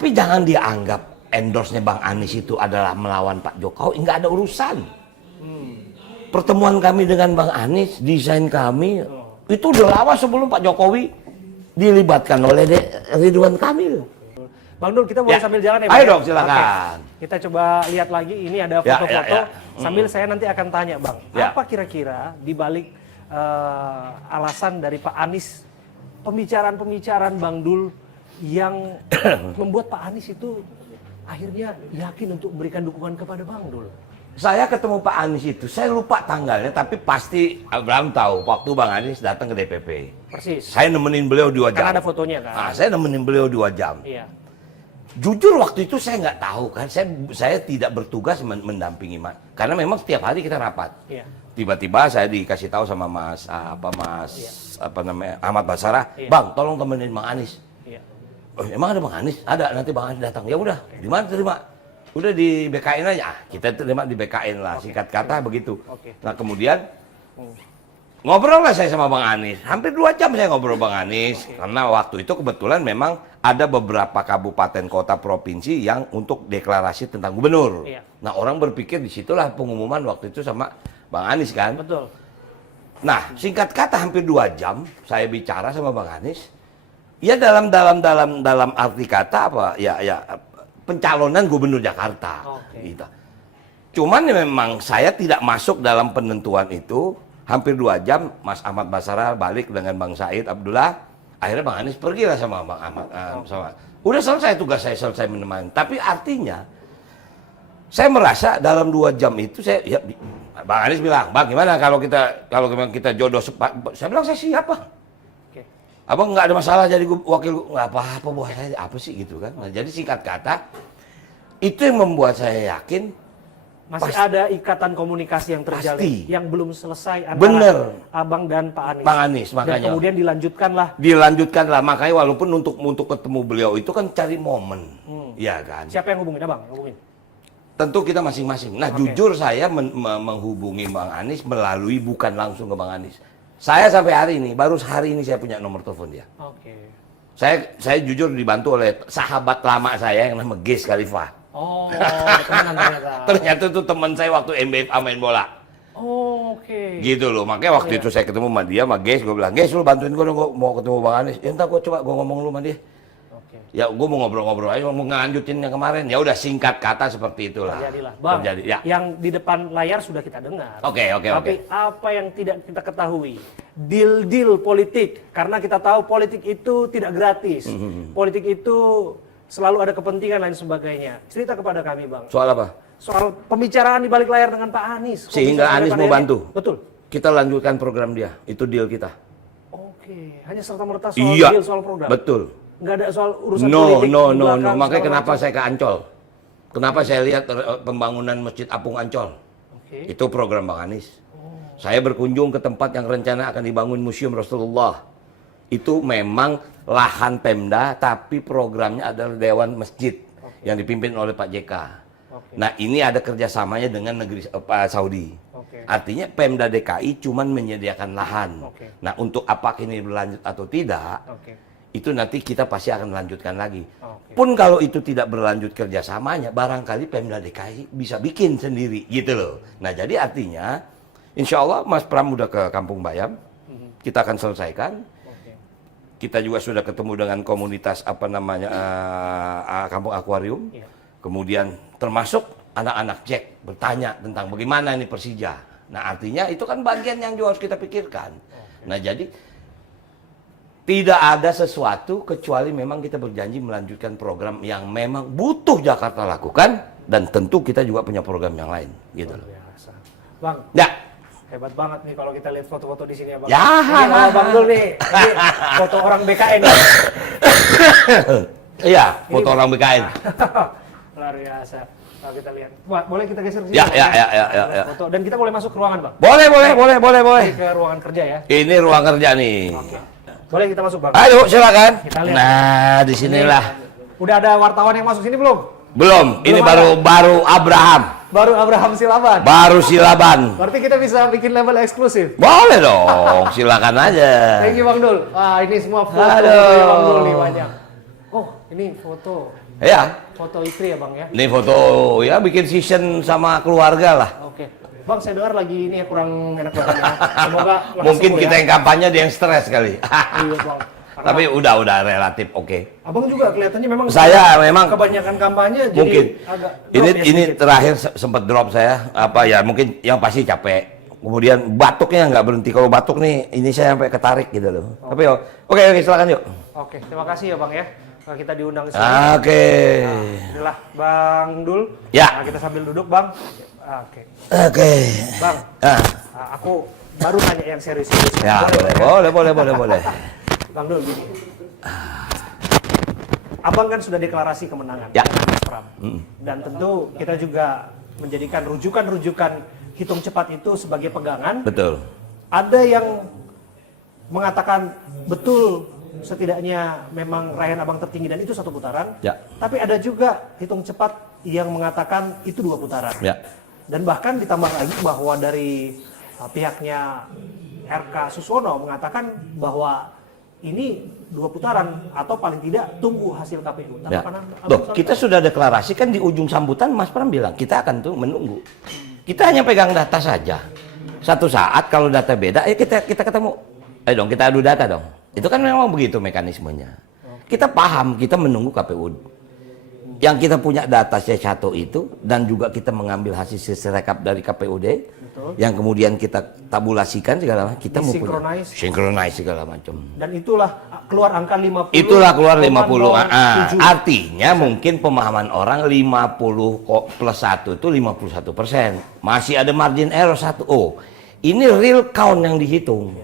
Tapi jangan dianggap endorse-nya Bang Anies itu adalah melawan Pak Jokowi, nggak ada urusan. Pertemuan kami dengan Bang Anies, desain kami, itu udah lama sebelum Pak Jokowi dilibatkan oleh Ridwan Kamil. Bang Dul, kita boleh sambil jalan ya? Ayo dong, silakan. Oke. Kita coba lihat lagi, ini ada foto-foto. Sambil saya nanti akan tanya, Bang, apa kira-kira dibalik alasan dari Pak Anies, pembicaraan-pembicaraan Bang Dul yang membuat Pak Anies itu akhirnya yakin untuk memberikan dukungan kepada Bang Dul? Saya ketemu Pak Anies itu, saya lupa tanggalnya, tapi pasti Abraham tahu waktu Bang Anies datang ke DPP. Persis. Saya nemenin beliau 2 jam. Kan ada fotonya kan? Nah, saya nemenin beliau 2 jam. Iya. Jujur waktu itu saya nggak tahu kan, saya tidak bertugas mendampingi karena memang setiap hari kita rapat. Iya. Tiba-tiba saya dikasih tahu sama Ahmad Basarah, Bang, tolong temenin Bang Anies. Iya. Oh, emang ada Bang Anies? Ada, nanti Bang Anies datang. Ya udah, di mana terima? Udah di BKN aja. Kita terima di BKN lah, singkat kata begitu. Nah kemudian ngobrol lah saya sama Bang Anies. Hampir 2 jam saya ngobrol Bang Anies. Karena waktu itu kebetulan memang ada beberapa kabupaten kota provinsi yang untuk deklarasi tentang gubernur. Iya. Nah orang berpikir disitulah pengumuman waktu itu sama Bang Anies kan. Betul. Nah singkat kata hampir 2 jam saya bicara sama Bang Anies. Ya dalam arti kata apa? Ya pencalonan gubernur Jakarta. Gitu. Cuman memang saya tidak masuk dalam penentuan itu. Hampir 2 jam Mas Ahmad Basarah balik dengan Bang Said Abdullah. Akhirnya Bang Anies pergilah sama Bang Ahmad. Udah selesai tugas saya, selesai menemani. Tapi artinya saya merasa dalam 2 jam itu Bang Anies bilang, Bang gimana kalau kita jodoh saya bilang saya siap Bang. Abang nggak ada masalah jadi wakil, nggak apa-apa buat saya, apa sih gitu kan. Nah, jadi singkat kata, itu yang membuat saya yakin masih ada ikatan komunikasi yang terjalin, yang belum selesai antara Abang dan Pak Anies. Pak Anies, makanya. Dan kemudian dilanjutkanlah. Dilanjutkanlah, makanya walaupun untuk ketemu beliau itu kan cari momen, ya kan. Siapa yang hubungin Abang? Hubungin. Tentu kita masing-masing. Nah, jujur saya menghubungi Bang Anies melalui bukan langsung ke Bang Anies. Saya sampai hari ini, baru hari ini saya punya nomor telepon dia. Saya jujur dibantu oleh sahabat lama saya yang namanya Ges Khalifah. Oh, teman ternyata. Ternyata itu teman saya waktu MBFA main bola. Oh, Gitu loh, makanya waktu itu saya ketemu sama dia, sama Ges, gue bilang, Ges lu bantuin gue dong, gue mau ketemu Bang Anies. Ya entar gue coba ngomong lu sama dia. Ya gue mau ngobrol-ngobrol aja, mau ngelanjutin yang kemarin. Ya udah singkat kata seperti itulah. Terjadilah. Bang, yang di depan layar sudah kita dengar. Tapi apa yang tidak kita ketahui? Deal-deal politik. Karena kita tahu politik itu tidak gratis. Politik itu selalu ada kepentingan lain sebagainya. Cerita kepada kami, Bang. Soal apa? Soal pembicaraan di balik layar dengan Pak Anies. Sehingga Anies mau bantu. Betul. Kita lanjutkan program dia. Itu deal kita. Hanya serta-merta soal deal, soal program. Betul. Nggak ada soal urusan politik. No. Makanya kenapa saya ke Ancol? Kenapa saya lihat pembangunan Masjid Apung Ancol? Itu program Bang Anies. Saya berkunjung ke tempat yang rencana akan dibangun Museum Rasulullah. Itu memang lahan Pemda, tapi programnya adalah Dewan Masjid yang dipimpin oleh Pak JK. Nah ini ada kerjasamanya dengan negeri Saudi. Artinya Pemda DKI cuma menyediakan lahan. Nah untuk apakah ini berlanjut atau tidak? Itu nanti kita pasti akan melanjutkan lagi. Pun kalau itu tidak berlanjut kerjasamanya, barangkali Pemda DKI bisa bikin sendiri, gitu loh. Nah jadi artinya, insya Allah Mas Pram udah ke Kampung Bayam, kita akan selesaikan. Kita juga sudah ketemu dengan komunitas Kampung Akuarium. Kemudian termasuk anak-anak Jack bertanya tentang bagaimana ini Persija. Nah artinya itu kan bagian yang juga harus kita pikirkan. Nah jadi tidak ada sesuatu kecuali memang kita berjanji melanjutkan program yang memang butuh Jakarta lakukan, dan tentu kita juga punya program yang lain, gitu loh. Bang, hebat banget nih kalau kita lihat foto-foto di sini ya Bang. Ya. Ini Bang Dul nih, ini foto orang BKN. Iya, foto orang BKN. Luar biasa. Kalau kita lihat, boleh kita geser sini? Ya. Foto. Dan kita boleh masuk ke ruangan Bang. Boleh. Ini ke ruangan kerja ya. Ini ruang kerja nih. Boleh kita masuk Bang? Ayo silakan. Kita lihat. Nah disinilah. Udah ada wartawan yang masuk sini belum? Belum. Ini baru Abraham. Baru Abraham Silaban. Baru Silaban. Berarti kita bisa bikin label eksklusif. Boleh dong, silakan aja. Thank you Bang Dul. Wah ini semua foto Bang Dul nih banyak. Oh ini foto Ya. Foto istri ya Bang ya? Ini foto ya bikin season sama keluarga lah. Oke. Bang, saya dengar lagi ini ya kurang enak badannya. Semoga lekas Mungkin sembuh kita ya. yang kampanye dia yang stres kali. Iya Bang. Karena Tapi udah relatif oke. Abang juga kelihatannya memang Saya memang kebanyakan kampanye jadi mungkin agak ini drop ya sedikit. terakhir sempat drop saya apa ya mungkin yang pasti capek. Kemudian batuknya nggak berhenti. Kalau batuk nih ini saya sampai ketarik gitu loh. Tapi oke silakan yuk. Oke, terima kasih ya Bang ya. Kita diundang ke sini. Oke. Nah, inilah Bang Dul. Ya. Nah, kita sambil duduk Bang. Oke. Oke. Bang, aku baru tanya yang serius-serius. Ya boleh. Bang Dul, gini. Abang kan sudah deklarasi kemenangan Ya. dengan Mas Pram. Dan tentu kita juga menjadikan rujukan-rujukan hitung cepat itu sebagai pegangan. Betul. Ada yang mengatakan betul setidaknya memang raihan abang tertinggi dan itu 1 putaran. Ya. Tapi ada juga hitung cepat yang mengatakan itu 2 putaran. Ya. Dan bahkan ditambah lagi bahwa dari pihaknya RK Suswono mengatakan bahwa ini 2 putaran atau paling tidak tunggu hasil KPU. Ya. Tanggapan Abang Loh, soal kita itu? sudah deklarasikan di ujung sambutan Mas Pram bilang kita akan tuh menunggu. Kita hanya pegang data saja. Satu saat kalau data beda, ya kita ketemu. Ayo dong kita adu data dong. Itu kan memang begitu mekanismenya. Kita paham, kita menunggu KPU. Yang kita punya data C1 itu dan juga kita mengambil hasil rekap dari KPUD, yang kemudian kita tabulasikan segala macam, kita mau punya synchronize segala macam. Dan itulah keluar angka 50. Itulah keluar 50. 0,07. Artinya mungkin pemahaman orang 50 plus 1 itu 51%. Masih ada margin error 1. Oh, ini real count yang dihitung.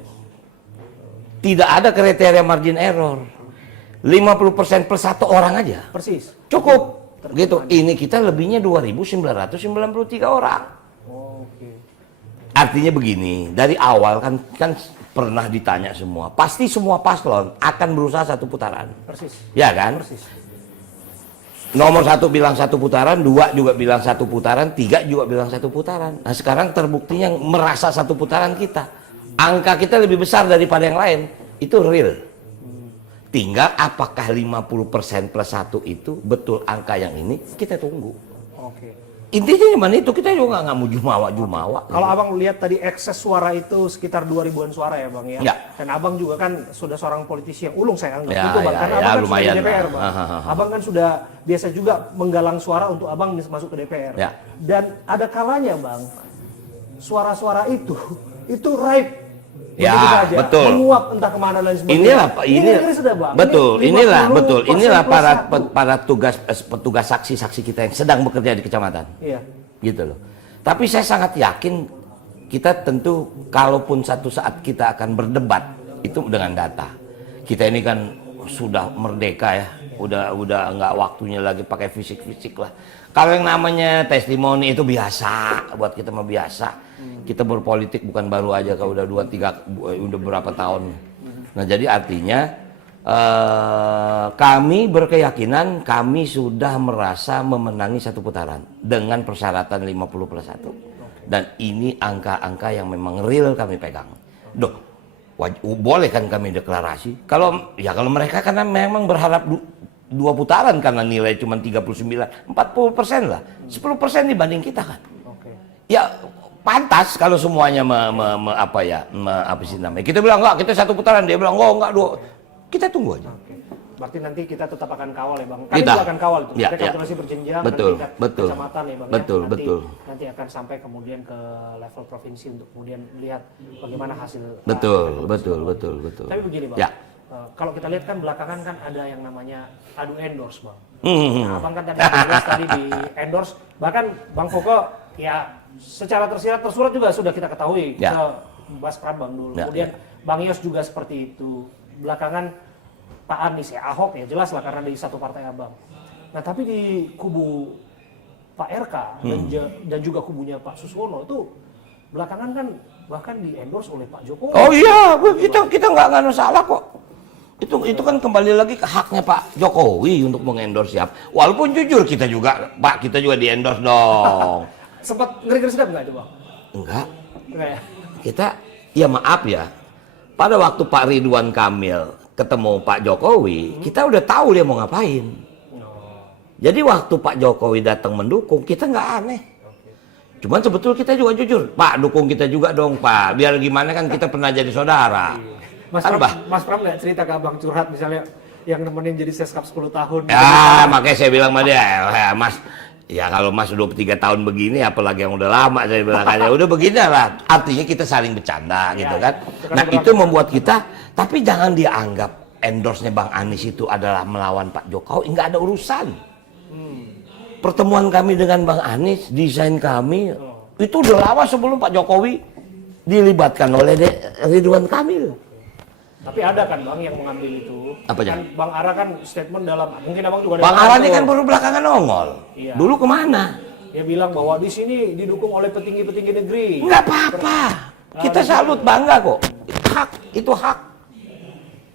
Tidak ada kriteria margin error. 50% plus 1 orang aja. Persis. Cukup. Gitu. Ini kita lebihnya 2.993 orang. Oke. Artinya begini, dari awal kan pernah ditanya semua. Pasti semua paslon akan berusaha 1 putaran. Persis. Ya kan? Persis. Nomor 1 bilang 1 putaran, 2 juga bilang 1 putaran, 3 juga bilang 1 putaran. Nah sekarang terbukti yang merasa 1 putaran kita. Angka kita lebih besar daripada yang lain. Itu real. Tinggal apakah 50% plus 1 itu betul angka yang ini, kita tunggu. Oke. Intinya cuma itu, kita juga nggak mau jumawa. Kalau abang lihat tadi ekses suara itu sekitar 2.000-an suara ya bang ya? Ya. Dan abang juga kan sudah seorang politisi yang ulung saya anggap Ya, itu bang. ya, Karena ya, abang kan lumayan sudah di DPR lah. bang. Abang kan sudah biasa juga menggalang suara untuk abang masuk ke DPR. Ya. Dan ada kalanya bang, suara-suara itu raib. Ya, Begitu saja, betul. menguap entah kemana dan sebagainya. Inilah Pak, ini sudah bang. betul, Ini inilah 50% betul. Inilah plus para 1. petugas saksi-saksi kita yang sedang bekerja di kecamatan. Iya. Gitu loh. Tapi saya sangat yakin kita tentu kalaupun satu saat kita akan berdebat itu dengan data. Kita ini kan sudah merdeka ya. Udah nggak waktunya lagi pakai fisik-fisik lah. Kalau yang namanya testimoni itu biasa, buat kita mah biasa. Kita berpolitik bukan baru aja, kalau udah 2-3 udah berapa tahun. Nah jadi artinya kami berkeyakinan kami sudah merasa memenangi 1 putaran dengan persyaratan 50 plus 1. Dan ini angka-angka yang memang real kami pegang. Boleh kan kami deklarasi? Kalau mereka karena memang berharap 2 putaran karena nilai cuma 39, 40% lah, 10% dibanding kita kan. Ya pantas kalau semuanya apa sih namanya? Kita bilang enggak, kita 1 putaran, dia bilang oh enggak 2. Kita tunggu aja. Berarti nanti kita tetap akan kawal ya bang. Kami Kita juga akan kawal itu. Ya, Rekapitulasi berjenjang betul, dari tingkat betul. kecamatan ya bang. Betul, ya. betul. Nanti akan sampai kemudian ke level provinsi untuk kemudian lihat bagaimana hasil. Betul. Tapi begini bang. Ya. Kalau kita lihat kan belakangan kan ada yang namanya adu endorse bang. Nah, abang kan tadi di endorse. Bahkan Bang Foko ya secara tersurat juga sudah kita ketahui Ya. ke Mas Pram Bang dulu. Ya, Kemudian Bang Yos juga seperti itu. Belakangan Pak Anies ya Ahok ya jelas lah karena di satu partai abang. Nah tapi di kubu Pak RK dan juga kubunya Pak Suswono itu belakangan kan bahkan di endorse oleh Pak Jokowi. Oh iya, kita nggak salah kok. Itu kan kembali lagi ke haknya Pak Jokowi untuk mengendorse siap. Walaupun jujur kita juga di endorse dong. Sempat ngeri-ngeri sedap nggak itu bang? Enggak. Ya? Kita ya maaf ya. Pada waktu Pak Ridwan Kamil ketemu Pak Jokowi, kita udah tahu dia mau ngapain. Jadi waktu Pak Jokowi datang mendukung, kita nggak aneh. Cuman sebetulnya kita juga jujur, Pak dukung kita juga dong Pak. Biar gimana kan kita pernah jadi saudara. Mas Pram nggak cerita ke abang curhat misalnya yang nemenin jadi seskap 10 tahun. Ya makanya saya bilang sama dia, Mas, ya kalau Mas udah 3 tahun begini, apalagi yang udah lama saya bilang aja, udah begini lah. Artinya kita saling bercanda gitu kan. Nah itu membuat kita, tapi jangan dianggap endorse-nya Bang Anies itu adalah melawan Pak Jokowi, nggak ada urusan. Pertemuan kami dengan Bang Anies, desain kami itu udah lama sebelum Pak Jokowi dilibatkan oleh Ridwan Kamil. Tapi ada kan Bang yang mengambil itu. Apa kan Bang Ara kan statement dalam, mungkin abang juga ada. Bang Ara ini kan baru belakangan nongol. Iya. Dulu kemana? Dia bilang bahwa di sini didukung oleh petinggi-petinggi negeri. Nggak apa-apa. Kita salut, bangga kok. Hak, itu hak.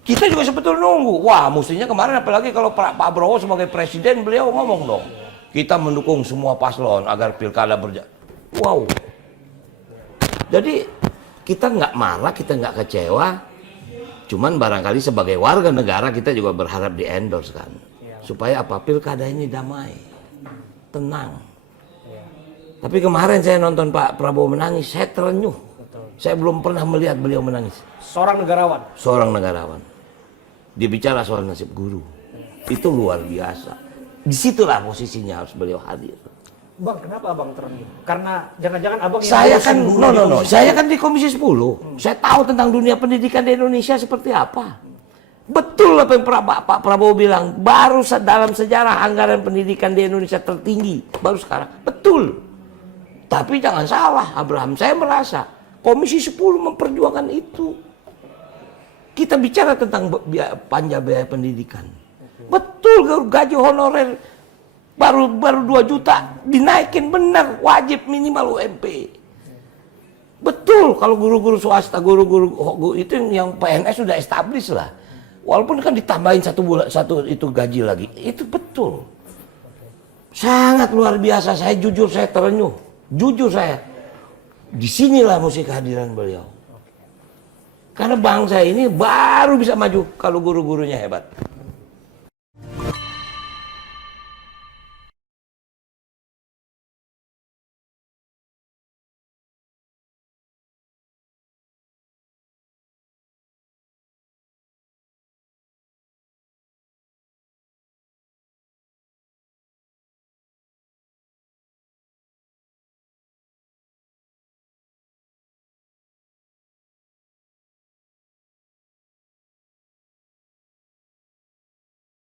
Kita juga sebetulnya nunggu. Wah, mestinya kemarin apalagi kalau Pak Prabowo sebagai presiden, beliau ngomong dong. Kita mendukung semua paslon agar pilkada berjalan. Wow. Jadi kita nggak marah, kita nggak kecewa. Cuman barangkali sebagai warga negara kita juga berharap di endorse kan. Supaya apa? Pilkada ini damai. Tenang. Tapi kemarin saya nonton Pak Prabowo menangis, saya terenyuh. Saya belum pernah melihat beliau menangis. Seorang negarawan. Seorang negarawan. Dia bicara soal nasib guru. Itu luar biasa. Disitulah posisinya harus beliau hadir. Bang, kenapa abang terenyuh? Karena jangan-jangan abang saya kan saya kan di Komisi 10. Saya tahu tentang dunia pendidikan di Indonesia seperti apa. Betul apa yang Pak Prabowo bilang, baru dalam sejarah anggaran pendidikan di Indonesia tertinggi baru sekarang. Betul. Tapi jangan salah, Abraham, saya merasa Komisi 10 memperjuangkan itu. Kita bicara tentang panja biaya pendidikan. Betul, gaji honorer baru 2 juta dinaikin, benar, wajib minimal UMP. Betul, kalau guru-guru swasta, guru-guru itu yang PNS sudah established lah. Walaupun kan ditambahin satu itu gaji lagi, itu betul. Sangat luar biasa, saya jujur saya terenyuh. Jujur saya. Disinilah mesti kehadiran beliau. Karena bangsa ini baru bisa maju kalau guru-gurunya hebat.